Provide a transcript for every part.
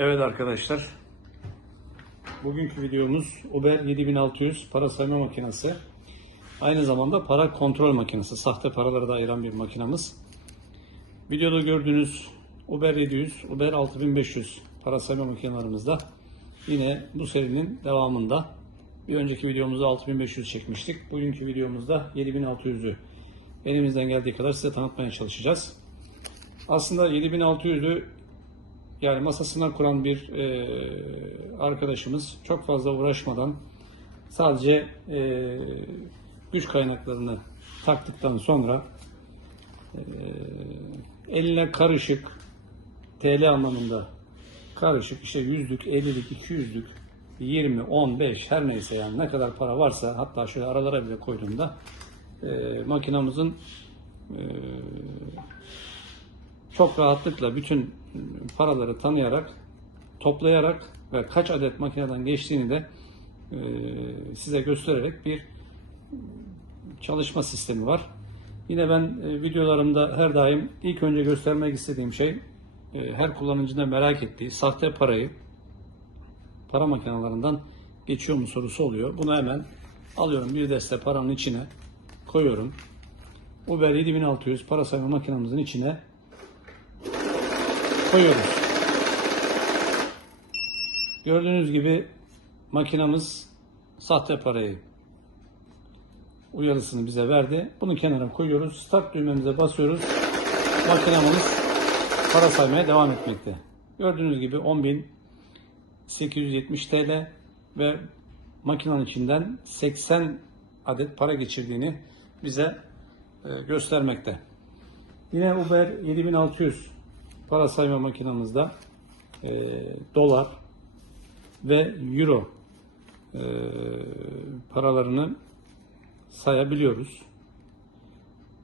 Evet arkadaşlar. Bugünkü videomuz Uber 7600 para sayma makinesi. Aynı zamanda para kontrol makinesi. Sahte paraları da ayıran bir makinamız. Videoda gördüğünüz Uber 700, Uber 6500 para sayma makinalarımızda yine bu serinin devamında. Bir önceki videomuzda 6500 çekmiştik. Bugünkü videomuzda 7600'ü elimizden geldiği kadar size tanıtmaya çalışacağız. Aslında 7600'ü yani masasına kuran bir e, arkadaşımız çok fazla uğraşmadan sadece e, güç kaynaklarını taktıktan sonra e, eline karışık TL anlamında karışık işte yüzlük, ellilik, iki yüzlük, 20, 10, 5 her neyse yani ne kadar para varsa hatta şöyle aralara bile koyduğumda e, makinamızın e, çok rahatlıkla bütün paraları tanıyarak, toplayarak ve kaç adet makineden geçtiğini de e, size göstererek bir çalışma sistemi var. Yine ben e, videolarımda her daim ilk önce göstermek istediğim şey e, her kullanıcının da merak ettiği sahte parayı para makinelerinden geçiyor mu sorusu oluyor. Bunu hemen alıyorum bir deste paranın içine koyuyorum. Uber 7600 para sayma makinemizin içine koyuyoruz. Gördüğünüz gibi makinamız sahte parayı uyarısını bize verdi. Bunu kenara koyuyoruz. Start düğmemize basıyoruz. Makinamız para saymaya devam etmekte. Gördüğünüz gibi 10.870 TL ve makinenin içinden 80 adet para geçirdiğini bize e, göstermekte. Yine Uber 7600 para sayma makinamızda e, dolar ve euro e, paralarını sayabiliyoruz.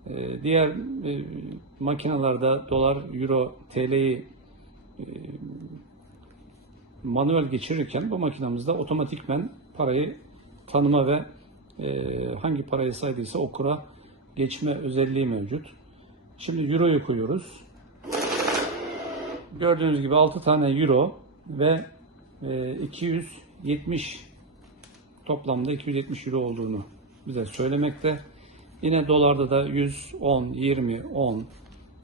E, diğer e, makinalarda dolar, euro, TL'yi e, manuel geçirirken bu makinamızda otomatikmen parayı tanıma ve e, hangi parayı saydıysa okura geçme özelliği mevcut. Şimdi euroyu koyuyoruz. Gördüğünüz gibi 6 tane euro ve e, 270 toplamda 270 euro olduğunu bize söylemekte. Yine dolarda da 100, 10, 20, 10,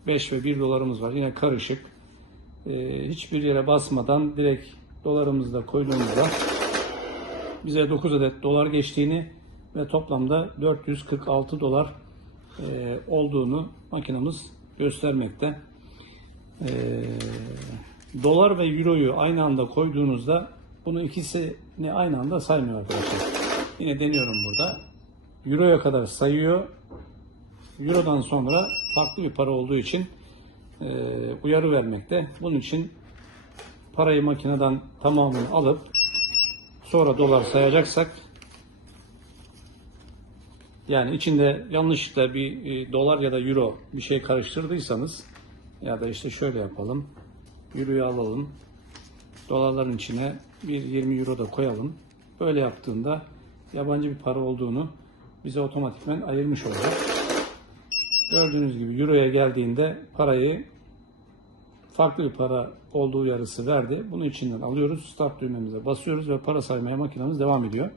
5 ve 1 dolarımız var. Yine karışık. E, hiçbir yere basmadan direkt dolarımızı da koyduğumuzda bize 9 adet dolar geçtiğini ve toplamda 446 dolar e, olduğunu makinamız göstermekte. E, dolar ve euroyu aynı anda koyduğunuzda bunu ikisini aynı anda saymıyor arkadaşlar. Yine deniyorum burada. Euroya kadar sayıyor. Eurodan sonra farklı bir para olduğu için e, uyarı vermekte. Bunun için parayı makineden tamamını alıp sonra dolar sayacaksak yani içinde yanlışlıkla bir e, dolar ya da euro bir şey karıştırdıysanız ya da işte şöyle yapalım. Euroyu alalım. Dolarların içine bir 20 euro da koyalım. Böyle yaptığında yabancı bir para olduğunu bize otomatikmen ayırmış olacak. Gördüğünüz gibi euroya geldiğinde parayı farklı bir para olduğu uyarısı verdi. Bunu içinden alıyoruz. Start düğmemize basıyoruz ve para saymaya makinemiz devam ediyor.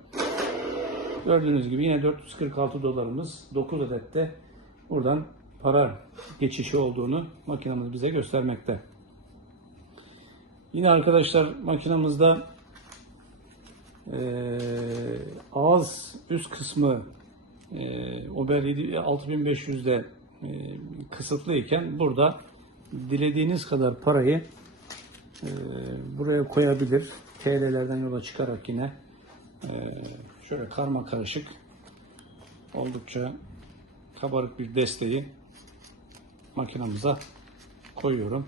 Gördüğünüz gibi yine 446 dolarımız 9 adette buradan para geçişi olduğunu makinemiz bize göstermekte. Yine arkadaşlar makinamızda e, ağız üst kısmı e, Uber 6500'de e, kısıtlı burada dilediğiniz kadar parayı e, buraya koyabilir. TL'lerden yola çıkarak yine e, şöyle karma karışık oldukça kabarık bir desteği makinamıza koyuyorum.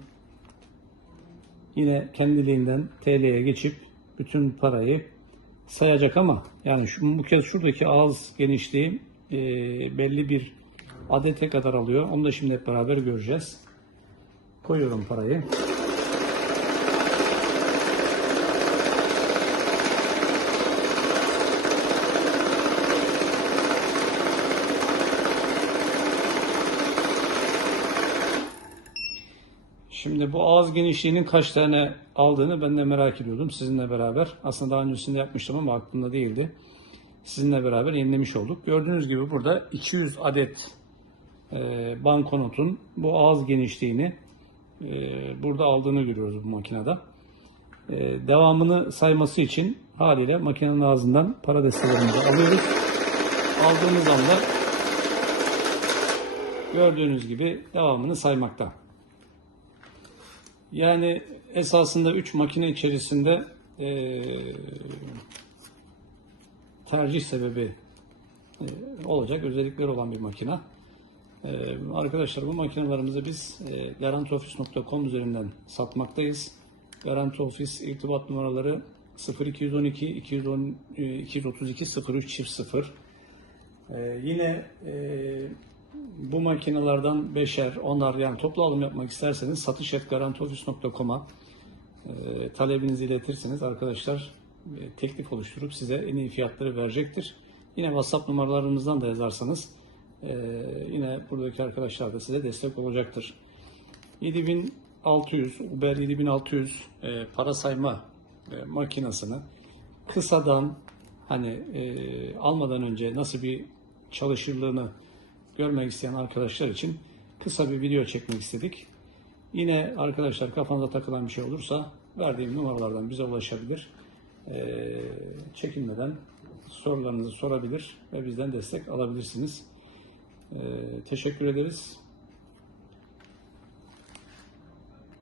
Yine kendiliğinden TL'ye geçip bütün parayı sayacak ama yani şu, bu kez şuradaki ağız genişliği e, belli bir adete kadar alıyor. Onu da şimdi hep beraber göreceğiz. Koyuyorum parayı. Şimdi bu ağız genişliğinin kaç tane aldığını ben de merak ediyordum sizinle beraber. Aslında daha öncesinde yapmıştım ama aklımda değildi. Sizinle beraber yenilemiş olduk. Gördüğünüz gibi burada 200 adet e, banknotun bu ağız genişliğini e, burada aldığını görüyoruz bu makinede. E, devamını sayması için haliyle makinenin ağzından para destelerimizi alıyoruz. Aldığımız anda gördüğünüz gibi devamını saymakta. Yani esasında 3 makine içerisinde eee, tercih sebebi eee, olacak özellikleri olan bir makine. Eee, arkadaşlar bu makinelerimizi biz eee, garantioffice.com üzerinden satmaktayız. Garanti Ofis irtibat numaraları 0212 210 eee, 232 03 çift 0. Ee, yine e, bu makinelerden beşer, onar yani toplu alım yapmak isterseniz satış.garantioffice.com'a e, talebinizi iletirseniz arkadaşlar e, teklif oluşturup size en iyi fiyatları verecektir. Yine WhatsApp numaralarımızdan da yazarsanız e, yine buradaki arkadaşlar da size destek olacaktır. 7600, Uber 7600 e, para sayma e, makinesini kısadan hani e, almadan önce nasıl bir çalışırlığını görmek isteyen arkadaşlar için kısa bir video çekmek istedik. Yine arkadaşlar kafanıza takılan bir şey olursa verdiğim numaralardan bize ulaşabilir. E, çekinmeden sorularınızı sorabilir ve bizden destek alabilirsiniz. E, teşekkür ederiz.